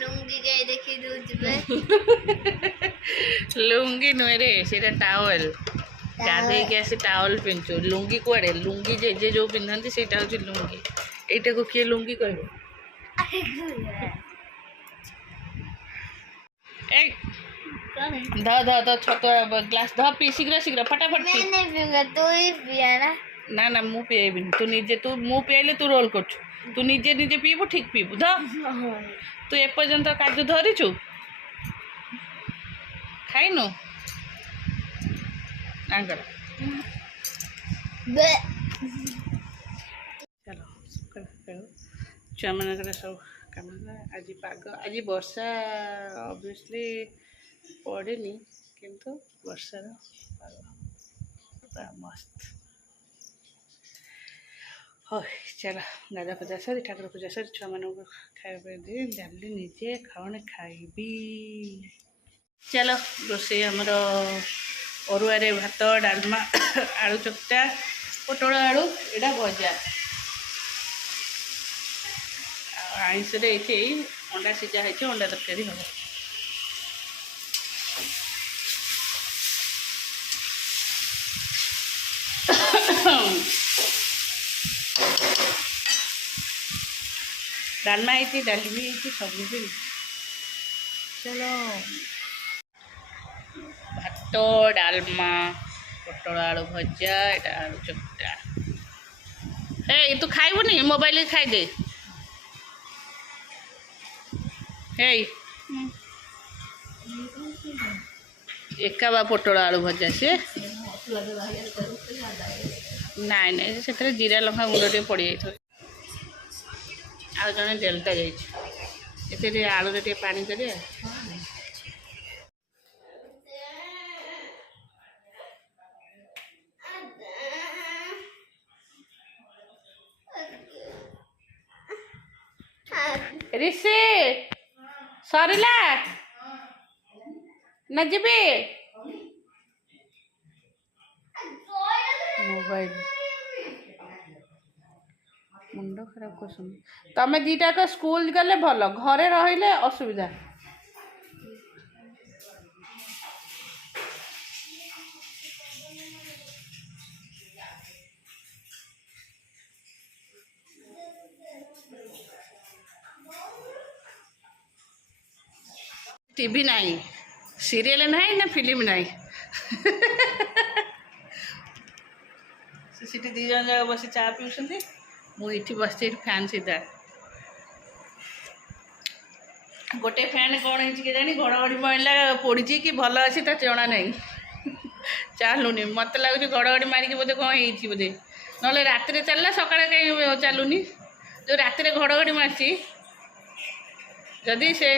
लुंगी गई देखी दूसरे लुंगी नुहे रे सीधा टावल गाधे के आसी टावल पिंचु लुंगी कुआड़े लुंगी जे जो पिंधती से लुंगी एटा को किए लुंगी कहबो ए ध ध ध छत ग्लास ध पी शीघ्र शीघ्र फटाफट पी मैं नहीं पीऊंगा तू ही पिया ना ना ना मु पिएबिनी तू निजे तू मु पियाले तू रोल कर तू निजे निजे पीबू ठीक पीबू ध तू एपर्यंत काजू धरिचु खाइनु ना कर चलो छुआ मान सब कम आज पाग आज वर्षा ऑब्वियसली पड़ेनी किंतु वर्षार पाग मस्त हो चलो गाधा पूजा सरी ठाकुर पूजा सरी छुआ मान खाଇବା दे जाली निजे खाने खाइबी चलो रोसे हमर अरुआ भात डालमा आलू चकटा पोटल आलू एटा भजा आईस अंडा सीझा है अंडा तरकारी हम डालमा है डाली भी है सब भी चलो भात डालमा पोटल आलू भजा एटा आलू चकटा ए तू खाइबुनी मोबाइल खाई दे हे एका पोटल आलू भजा से नाई नाई से जीरा लंका गुंड टे पड़ जाए आ जड़े डेल्टा जाइए आलू टे पानी कर ऋषि सरला न जीबी मोबाइल मुंड खराब कर तमें दीटा को स्कूल गले भल घरे रहिले असुविधा टीवी नहीं सीरियल नहीं ना फिल्म नहीं से दी जन जगह बस चा पीछे मुझे बस फैन सीधा गोटे फैन कौन है जानी घड़घड़ी मारला पड़ी कि भल अच्छी तो जना नहीं चलुनी मत लगुच घड़घड़ी मारिक बोधे कौन हो बोधे ना रात चलला सका कहीं चलुनी जो रात घड़घड़ी मारची जदि से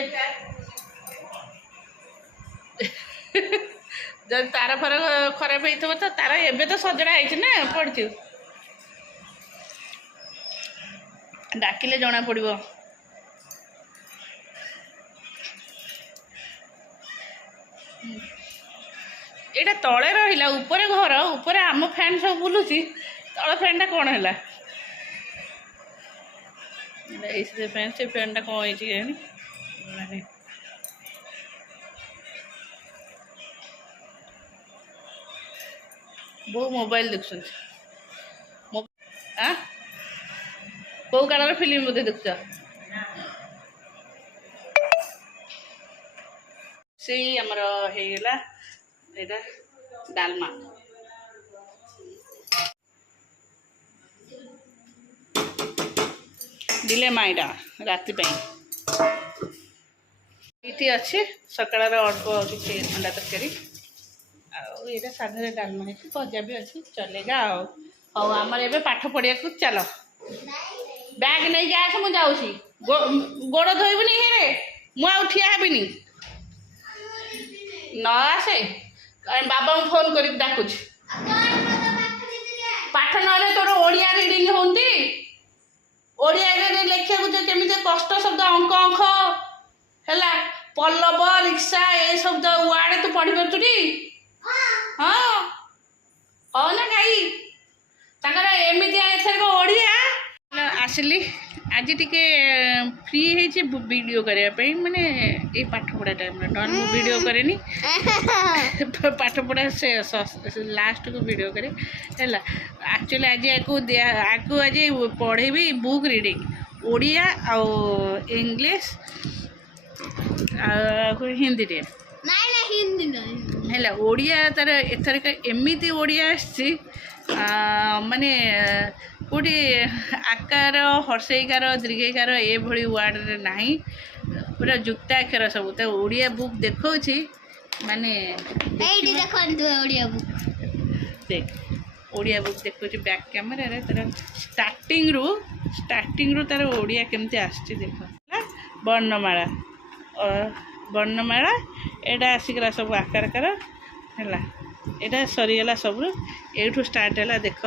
जब तार फर खराब हो तो तार एबे तो सजड़ा है ना पड़चु डाकिले जना पड़ो एटा तले रहा ऊपर घर ऊपर आम फैन सब बुलूची तल फैन टा कौन है फैन से फैन टा कौन है बहु मोबाइल देख कौ कलर फिल्म बोधे देख से आमर होगा यहाँ डालमा डिलेमा यहाँ राति ये अच्छे सकाल अल्प किसी अंडा तरकारी आटा साधारण डालमा है भजा भी अच्छी चलेगा आओ आमर ए पाठ पढ़िया चल बैग नहीं आस मुझे जाऊँगी गोड़ धोबनी हे मुझे ठिया हेबिनी न आसे बाबा फोन कर डाकुच पाठ ना तोर ओडिया रिडिंग होती ओडिया लिखा केमी कष्ट शब्द अंक अंक है पल्लव रिक्शा ये शब्द वार्ड तू पढ़ी पार्टी हाँ हो ना कहीं एमती एथर ओडिया आसली आज टिके फ्री ହେଇଛି ଭିଡ଼ିଓ କରିବା ପାଇଁ ମାନେ ଏଇ ପାଠ ପଢ଼ା ଟାଇମ୍ରେ ନହେଲେ ମୁଁ ଭିଡ଼ିଓ କରେନି ପାଠ ପଢ଼ା ସେ ଲାଷ୍ଟକୁ ଭିଡ଼ିଓ କରେ ହେଲା ଆକ୍ଚୁଆଲି ଆଜି ଆକୁ ଆଜି ପଢ଼େଇବି ବୁକ୍ ରିଡ଼ିଂ ଓଡ଼ିଆ ଆଉ ଇଂଲିଶ ଆଉ ହିନ୍ଦୀରେ ହେଲା ଓଡ଼ିଆ ତାର ଏଥରକ ଏମିତି ଓଡ଼ିଆ ଆସିଛି ମାନେ କେଉଁଠି ଆକାର ହର୍ଷେଇକାର ଦୀର୍ଘଇକାର ଏଭଳି ୱାର୍ଡ଼ରେ ନାହିଁ ପୁରା ଯୁକ୍ତାକ୍ଷର ସବୁ ତ ଓଡ଼ିଆ ବୁକ୍ ଦେଖାଉଛି ମାନେ ଦେଖନ୍ତୁ ଓଡ଼ିଆ ବୁକ୍ ଦେଖ ଓଡ଼ିଆ ବୁକ୍ ଦେଖାଉଛି ବ୍ୟାକ୍ କ୍ୟାମେରାରେ ତାର ଷ୍ଟାର୍ଟିଂରୁ ତାର ଓଡ଼ିଆ କେମିତି ଆସିଛି ଦେଖ ହେଲା ବର୍ଣ୍ଣମାଳା ବର୍ଣ୍ଣମାଳା ଏଇଟା ଆସିଗଲା ସବୁ ଆକାରକାର ହେଲା ଏଇଟା ସରିଗଲା ସବୁ ଏଇଠୁ ଷ୍ଟାର୍ଟ ହେଲା ଦେଖ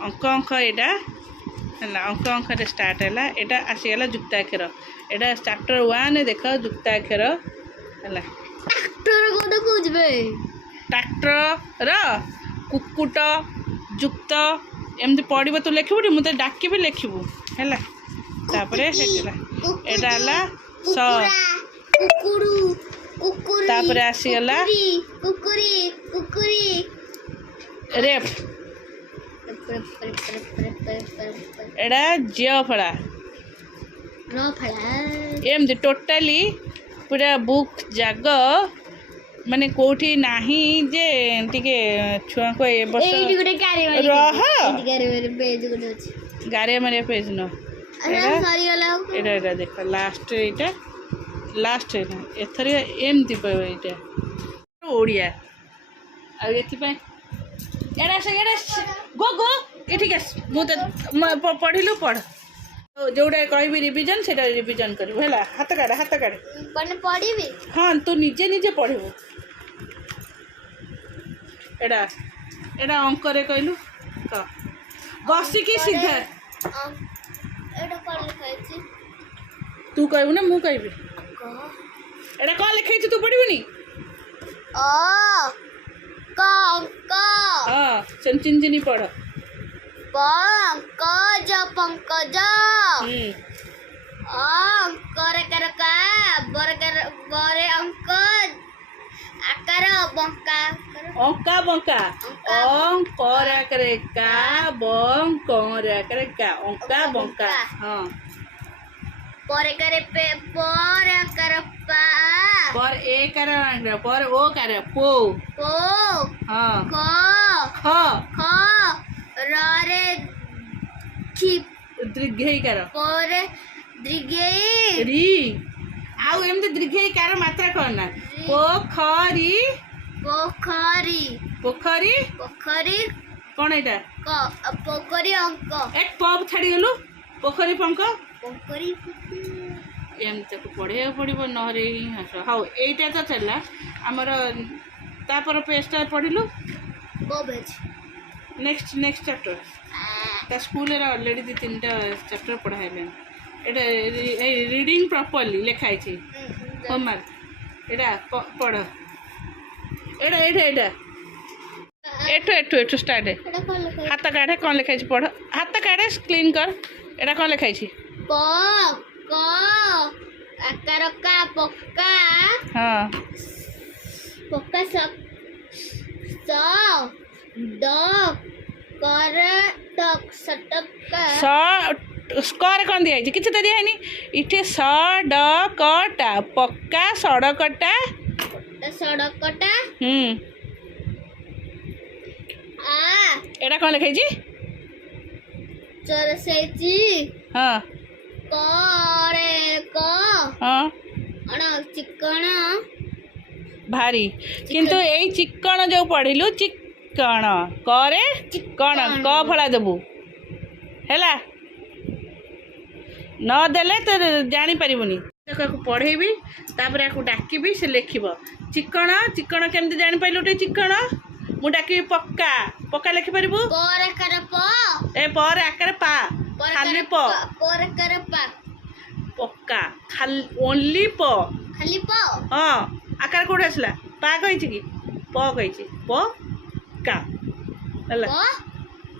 ଅଙ୍କ ଏଇଟା ହେଲା ଅଙ୍କରେ ଷ୍ଟାର୍ଟ ହେଲା ଏଇଟା ଆସିଗଲା ଯୁକ୍ତାକ୍ଷର ଏଇଟା ଚାପ୍ଟର 1 ଦେଖ ଯୁକ୍ତାକ୍ଷର ହେଲା ଟ୍ରାକ୍ଟର କୁକୁଟ ଯୁକ୍ତ ଏମିତି ପଡ଼ିବ ତୁ ଲେଖିବୁ ମୁଁ ତ ଡାକିବି ଲେଖିବୁ ହେଲା ତାପରେ ହେଲା ଏଇଟା ହେଲା ସ ତାପରେ ଆସିଗଲା ରେଫ ଏଇଟା ଝିଅ ଫଳା ଏମିତି ଟୋଟାଲି ପୁରା ବୁକ୍ ଜାଗ ମାନେ କେଉଁଠି ନାହିଁ ଯେ ଟିକେ ଛୁଆଙ୍କୁ ଏ ବର୍ଷ ରହ ଗାରିଆ ମାରିଆ ପେଜ ନ ଏଇଟା ଦେଖ ଲାଷ୍ଟ ଏଇଟା ଏଥର ଏମିତି କହିବ ଏଇଟା ଓଡ଼ିଆ ଆଉ ଏଥିପାଇଁ ଗो ଏଠିକି ଆସ ମୁଁ ତ ପଢ଼ିଲୁ ପଢ଼ ଯୋଉଟା କହିବି ରିଭିଜନ୍ ସେଇଟା ରିଭିଜନ୍ କରିବୁ ହେଲା ହାତ କାଢ଼ ପଢ଼ିବି ହଁ ତୁ ନିଜେ ପଢ଼ିବୁ ଏଇଟା ଅଙ୍କରେ କହିଲୁ ତ ବସିକି ସିଧା ତୁ କହିବୁ ନା ମୁଁ କହିବି ଏଇଟା କ'ଣ ଲେଖାଇଛୁ ତୁ ପଢ଼ିବୁନି ହଁ ସେମିତି ଚିହ୍ନି ପଢ଼ ପଙ୍କଜ ପଙ୍କଜ ଅଙ୍କରକା ବରେ ଅଙ୍କ ଆକାର ବଙ୍କା ଅଙ୍କା ବଙ୍କା ଅଙ୍କରେ କା ବଙ୍କରେ କା ଅଙ୍କା ବଙ୍କା ହଁ ପରେ କରେ ପେ ପରେ ଆକାର ପା पर ए कर पर ओ कर पो पो हाँ क ख ख र रे खि दीर्घई कर पर दीर्घई री आउ एमते दीर्घई कर मात्रा करना पोखरी पोखरी पोखरी पोखरी कौन एटा क पोखरी अंक एक पब छाड़ी गलु पोखरी पंक पोखरी एमती पढ़ाई पड़ो नहरे ही हस हाँ यहीटा तो चलला आमर तापर पेजटा पढ़लु नेक्स्ट चैप्टर ता स्कूल अलरेडी 2-3टा चैप्टर पढ़ाई एटा रीडिंग प्रॉपर्ली लिखाई होमवर्क एटा पढ़ एटा एठू स्टार्ट हाथ काढ़े कौन लिखाई पढ़ हाथ काढ़े क्लीन कर एटा कौन लिखाई प क आकार का पक्का हाँ पक्का स ड कर टक सटक स स्कोर कौन दिया है किसी तो दिया नहीं इठे स ड कटा पक्का सड़कटा सड़कटा आ एटा कौन लिखाई चरसेची हाँ करे क हाँ चिकन भारी किंतु यही चिकन जो पढ़िलु चिकन करे कौन क फला देबू हैला न देले तो जानी परिबुनी पढ़ेबी तापर याकू डाकिबी से लिखिब चिकन चिकन केमती जानि पाइलु टे चिकन मु डाकिबी पक्का पक्का लिखि परिबु पर आकार प ए पर आकार पा खाली प पर आकार पा पक्का खाली ओनली प खाली प हाँ आकार कोड आसला पा कहि कि प कहि प का हला प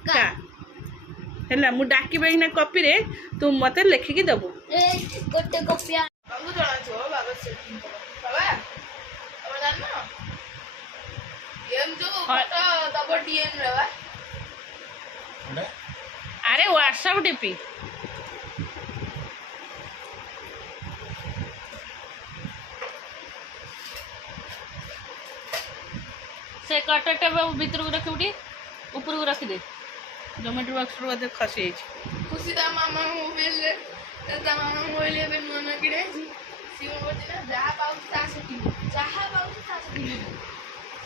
का ହେଲା ମୁଁ ଡାକିବି ଏଇନା କପିରେ ତୁ ମତେ ଲେଖିକି ଦେବୁ ଏ ଗୋଟେ କପି ବାବୁ ଜଣାଥିବ ବାବା ସେଟିଂ କର ବାବା ବାବା ଜାଣିନ ଏମ ଯୋଉ ଫଟୋ ଦବ ଡିଏନ ରେ ବା ଆରେ ହ୍ୱାଟ୍ସଆପ ଟିପି ସେ କଟରଟା ଭିତରକୁ ରଖିବୁ ଟି ଉପରକୁ ରଖିଦେ ଜୋମେଟ୍ରି ବକ୍ସରୁ ବୋଧେ ଖସି ଯାଇଛି ଖୁସି ତା ମାମା ମୋବାଇଲରେ ତା ମାମା ମୋବାଇଲ ଏବେ ନୂଆ ନୂଆ କିଣିଛି ସିଏ କଣ କରୁଛି ନା ଯାହା ପାଉଛି ତା ସେଠି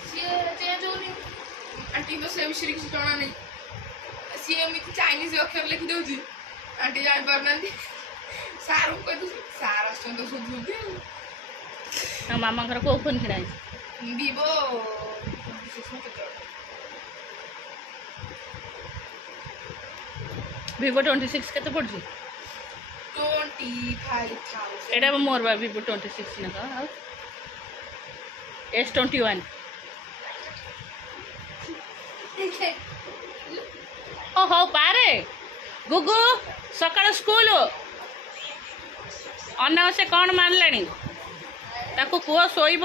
ସିଏ ଚେଞ୍ଜ ହଉନି ଆଣ୍ଟି ତ ସେ ବିଷୟରେ କିଛି ଜଣା ନାହିଁ ସିଏ ଏମିତି ଚାଇନିଜ ଅକ୍ଷର ଲେଖିଦେଉଛି ଆଣ୍ଟି ଜାଣିପାରୁନାହାନ୍ତି ସାର୍ଙ୍କୁ କହିଦେଉଛି ସାର୍ ଆସୁଛନ୍ତି ତ ଶୋଧୁଛନ୍ତି ଆଉ ତା ମାମାଙ୍କର କୋଉ ଫୋନ୍ କିଣା ହେଇଛି ଭିଭୋ ଭିଭୋ 26 କେତେ ପଡ଼ୁଛି 25,000 ଏଇଟା ମୋର ବା ଭିଭୋ 26 ନା କ'ଣ ଆଉ S21 ଓ ହଉ ପାରେ ଗୁଗୁ ସକାଳ ସ୍କୁଲ ଅନାଅ ସେ କ'ଣ ମାରିଲାଣି ତାକୁ କୁହ ଶୋଇବ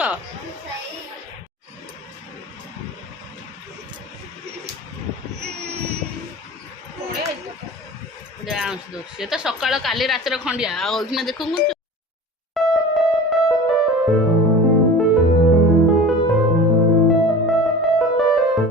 ଡ୍ୟାନ୍ସ ଦେଉଛି ସେ ତ ସକାଳ କାଲି ରାତିର ଖଣ୍ଡିଆ ଆଉ ଏଇଖିନା ଦେଖନ୍ତୁ